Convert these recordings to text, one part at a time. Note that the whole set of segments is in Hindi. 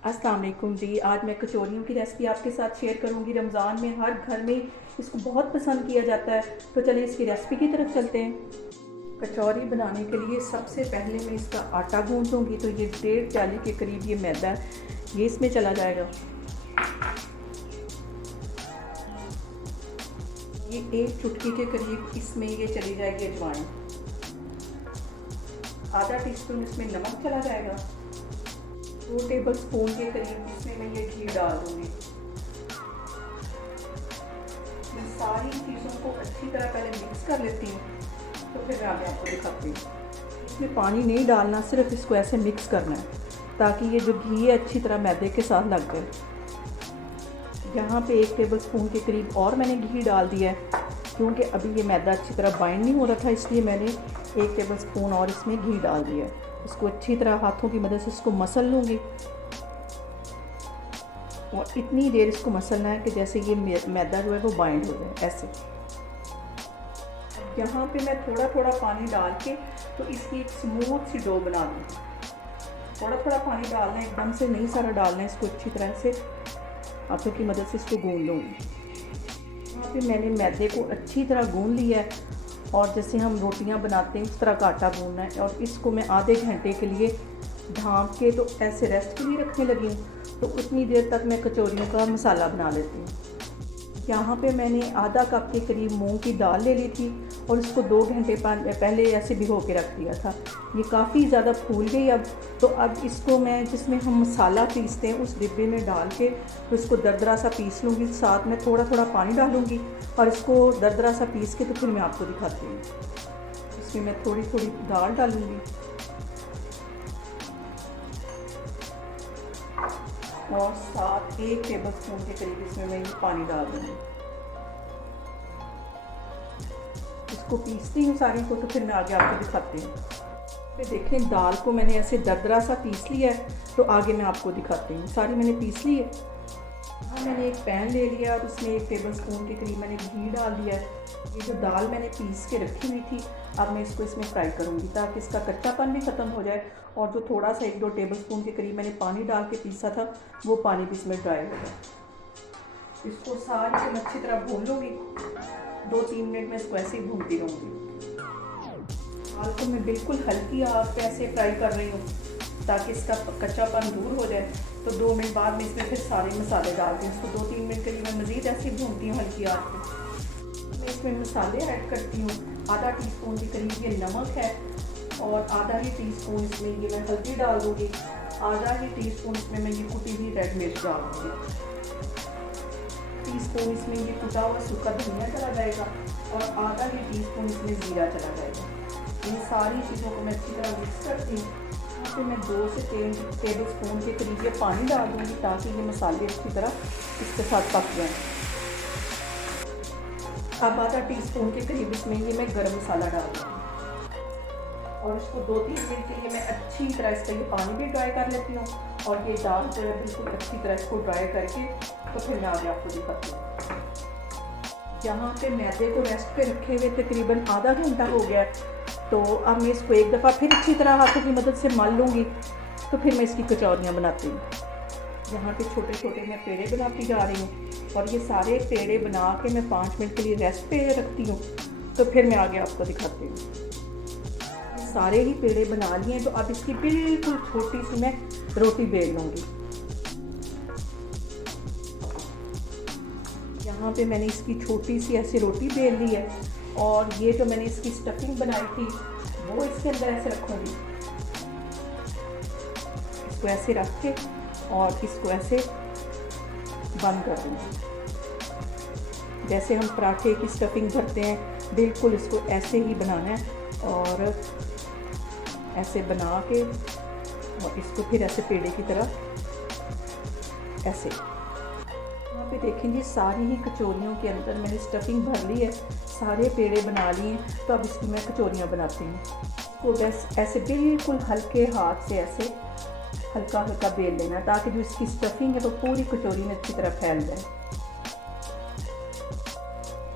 अस्सलाम वालेकुम जी। आज मैं कचौरियों की रेसिपी आपके साथ शेयर करूंगी। रमज़ान में हर घर में इसको बहुत पसंद किया जाता है, तो चलिए इसकी रेसिपी की तरफ चलते हैं। कचौरी बनाने के लिए सबसे पहले मैं इसका आटा गूंथ लूँगी। तो ये 1.5 प्याली के करीब ये मैदा ये इसमें चला जाएगा। ये 1 चुटकी के करीब इसमें ये चली जाएगी अजवाइन। आधा टीस्पून इसमें नमक चला जाएगा। 2 टेबल स्पून के करीब इसमें मैं ये घी डाल दूँगी। मैं सारी चीज़ों को अच्छी तरह पहले मिक्स कर लेती हूँ, तो फिर मैं आगे आपको दिखाती हूँ। इसमें पानी नहीं डालना, सिर्फ इसको ऐसे मिक्स करना है ताकि ये जो घी है अच्छी तरह मैदे के साथ लग जाए। यहाँ पे 1 टेबल स्पून के करीब और मैंने घी डाल दिया है, क्योंकि अभी ये मैदा अच्छी तरह बाइंड नहीं हो रहा था, इसलिए मैंने 1 टेबल स्पून और इसमें घी डाल दिया है। इसको अच्छी तरह हाथों की मदद से इसको मसल लूँगी और इतनी देर इसको मसलना है कि जैसे ये मैदा जो है वो बाइंड हो जाए ऐसे। यहाँ पे मैं थोड़ा थोड़ा पानी डाल के तो इसकी एक स्मूथ सी डो बना दूँ। थोड़ा थोड़ा पानी डालना है, एकदम से नहीं सारा डालना है। इसको अच्छी तरह से हाथों की मदद से इसको गूंद लूँगी। यहाँ पे मैंने मैदे को अच्छी तरह गूंद लिया है और जैसे हम रोटियां बनाते हैं उस तरह का आटा गूंदना है। और इसको मैं आधे घंटे के लिए ढाँप के तो ऐसे रेस्ट के लिए रखने लगी हूँ। तो उतनी देर तक मैं कचौरियों का मसाला बना लेती हूँ। यहाँ पे मैंने आधा कप के करीब मूंग की दाल ले ली थी और इसको 2 घंटे पहले ऐसे भिगो के रख दिया था। ये काफ़ी ज़्यादा फूल गई अब। तो अब इसको मैं जिसमें हम मसाला पीसते हैं उस डिब्बे में डाल के तो इसको दरदरा सा पीस लूँगी। साथ में थोड़ा थोड़ा पानी डालूँगी और इसको दरदरा सा पीस के तो फिर मैं आपको दिखाती हूँ। इसमें मैं थोड़ी थोड़ी दाल डालूँगी और साथ 1 टेबल स्पून के करीब इसमें मैं पानी डाल दूँगी। इसको पीसती हूँ सारी को, तो फिर मैं आगे आपको दिखाती हूँ। फिर देखें दाल को मैंने ऐसे दरदरा सा पीस लिया है, तो आगे मैं आपको दिखाती हूँ। सारी मैंने पीस ली है। हाँ, मैंने एक पैन ले लिया और उसमें 1 टेबल स्पून के करीब मैंने घी डाल दिया है। ये जो दाल मैंने पीस के रखी हुई थी, अब मैं इसको इसमें फ्राई करूँगी ताकि इसका कच्चापन भी ख़त्म हो जाए और जो थोड़ा सा 1-2 टेबल स्पून के करीब मैंने पानी डाल के पीसा था वो पानी भी इसमें ड्राई हो जाए। इसको सारी को अच्छी तरह भून लूँगी। 2-3 मिनट में इसको ऐसे ही भूनती रहूँगी। दाल को मैं बिल्कुल हल्की आग पे ऐसे फ्राई कर रही हूँ ताकि इसका कच्चापन दूर हो जाए। तो 2 मिनट बाद में इसमें फिर सारे मसाले डाल के इसको 2-3 मिनट के लिए मैं मज़ीद ऐसे ही भूनती हूँ हल्की आग पे। मैं इसमें मसाले ऐड करती हूँ। आधा टीस्पून के करीब ये नमक है और आधा ही टीस्पून इसमें ये मैं हल्दी डाल दूँगी। आधा ही टीस्पून इसमें मैं ये कुटी हुई रेड मिर्च डाल दूँगी। टीस्पून इसमें ये कुटा हुआ सूखा धनिया चला जाएगा और आधा ही टीस्पून इसमें ज़ीरा चला जाएगा। इन सारी चीज़ों को मैं अच्छी तरह मिक्स करती हूँ। यहाँ पे मैं 2 से 3 टेबल स्पून के करीब ये पानी डाल दूँगी ताकि ये मसाले अच्छी तरह इसके साथ पक जाएँ। अब आधा टीस्पून के करीब इसमें ये मैं गरम मसाला डाल दूँगी और इसको 2-3 मिनट के लिए मैं अच्छी तरह इसका ये पानी भी ड्राई कर लेती हूँ और ये दाल जो है बिल्कुल अच्छी तरह इसको ड्राई करके तो फिर मैं आगे आपको दिखाती हूँ। यहाँ पे मैदे को रेस्ट पे रखे हुए तकरीबन आधा घंटा हो गया, तो अब मैं इसको एक दफ़ा फिर अच्छी तरह हाथों की मदद से मल लूँगी, तो फिर मैं इसकी कचौरियाँ बनाती हूँ। यहाँ पे छोटे छोटे मैं पेड़े बनाती जा रही हूँ और ये सारे पेड़े बना के मैं 5 मिनट के लिए रेस्ट पे रखती हूँ, तो फिर मैं आगे आपको दिखाती हूँ। सारे ही पेड़े बना लिए हैं, तो अब इसकी बिल्कुल छोटी सी मैं रोटी बेल लूँगी। यहाँ पे मैंने इसकी छोटी सी ऐसी रोटी बेल ली है और ये जो मैंने इसकी स्टफिंग बनाई थी वो इसके अंदर ऐसे रखूँगी। इसको ऐसे रख के और इसको ऐसे बंद कर दूँगी। जैसे हम पराठे की स्टफिंग भरते हैं, बिल्कुल इसको ऐसे ही बनाना है और ऐसे बना के और इसको फिर ऐसे पेड़े की तरह ऐसे। यहाँ पे देखेंगे सारी ही कचौरियों के अंदर मैंने स्टफिंग भर ली है, सारे पेड़े बना लिए। तो अब इसकी मैं कचौरियाँ बनाती हूँ। इसको बस ऐसे बिल्कुल हल्के हाथ से ऐसे हल्का हल्का बेल लेना है ताकि जो इसकी स्टफिंग है वो पूरी कचौरी में अच्छी तरह फैल जाए।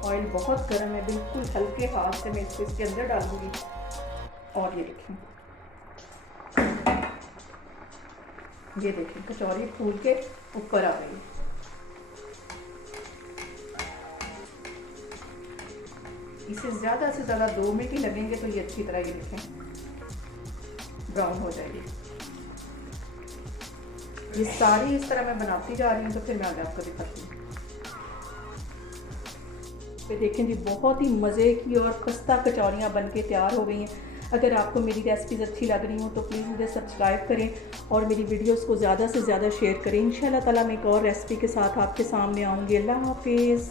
ऑयल बहुत गर्म है, बिल्कुल हल्के हाथ से मैं इसको इसके अंदर डालूँगी और ये देखें ये देखें कचौरी फूल के ऊपर आ गई। इसे ज़्यादा से ज़्यादा 2 मिनट ही लगेंगे तो ये अच्छी तरह ये देखें ब्राउन हो जाएगी। ये सारी इस तरह मैं बनाती जा रही हूँ, तो फिर मैं आगे आपको दिखाती हूँ। तो देखें जी बहुत ही मज़े की और खस्ता कचौरियाँ बनके तैयार हो गई हैं। अगर आपको मेरी रेसिपीज़ अच्छी लग रही हो तो प्लीज़ मुझे सब्सक्राइब करें और मेरी वीडियोस को ज़्यादा से ज़्यादा शेयर करें। इंशाल्लाह ताला मैं एक और रेसिपी के साथ आपके सामने आऊँगी। अल्लाह हाफिज़।